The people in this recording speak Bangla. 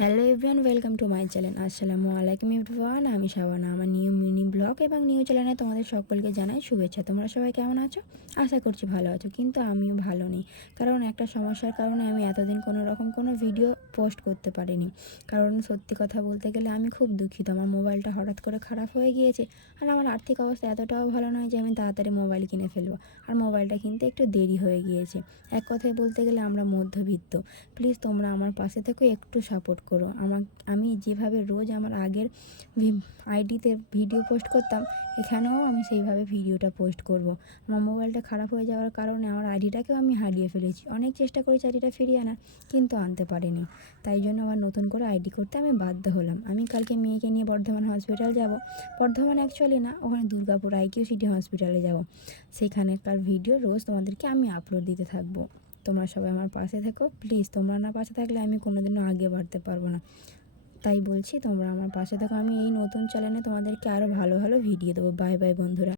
Hello everyone, welcome to my channel. আসসালামু আলাইকুম এভরিওয়ান, আমি শাবানা। আমার নিউ মিনি ব্লগ এবং নিউ চ্যানেলে তোমাদের সকলকে জানাই শুভেচ্ছা। তোমরা সবাই কেমন আছো? আশা করছি ভালো আছো, কিন্তু আমিও ভালো নেই। কারণ একটা সমস্যার কারণে আমি এতদিন কোনো ভিডিও পোস্ট করতে পারিনি। কারণ সত্যি কথা বলতে গেলে আমি খুব দুঃখিত। আমার মোবাইলটা হঠাৎ করে খারাপ হয়ে গিয়েছে, আর আমার আর্থিক অবস্থা এতটাও ভালো নয় যে আমি তাড়াতাড়ি মোবাইল কিনে ফেলবো। আর মোবাইলটা কিনতে একটু দেরি হয়ে গিয়েছে। এক কথায় বলতে গেলে আমরা মধ্যবিত্ত। প্লিজ তোমরা আমার পাশে থেকে একটু সাপোর্ট করো। আমি যেভাবে রোজ আমার আগের আইডিতে ভিডিও পোস্ট করতাম, এখানেও আমি সেইভাবে ভিডিওটা পোস্ট করব। আমার মোবাইলটা খারাপ হয়ে যাওয়ার কারণে আমার আইডিটাকেও আমি হারিয়ে ফেলেছি। অনেক চেষ্টা করেছি আইডিটা ফিরিয়ে আনার, কিন্তু আনতে পারিনি। তাই জন্য আমার নতুন করে আইডি করতে আমি বাধ্য হলাম। আমি কালকে মেয়েকে নিয়ে বর্ধমান হসপিটাল যাব। বর্ধমান অ্যাকচুয়ালি না, ওখানে দুর্গাপুর IQ সিটি হসপিটালে যাব। সেখানেকার ভিডিও রোজ তোমাদেরকে আমি আপলোড দিতে থাকবো। তোমরা সবাই আমার পাশে থেকো প্লিজ। তোমরা না পাশে থাকলে আমি কোনোদিনও আগে বাড়তে পারবো না। তাই বলছি, তোমরা আমার পাশে থেকো। আমি এই নতুন চ্যানেলে তোমাদেরকে আরও ভালো ভালো ভিডিও দেবো। বাই বাই বন্ধুরা।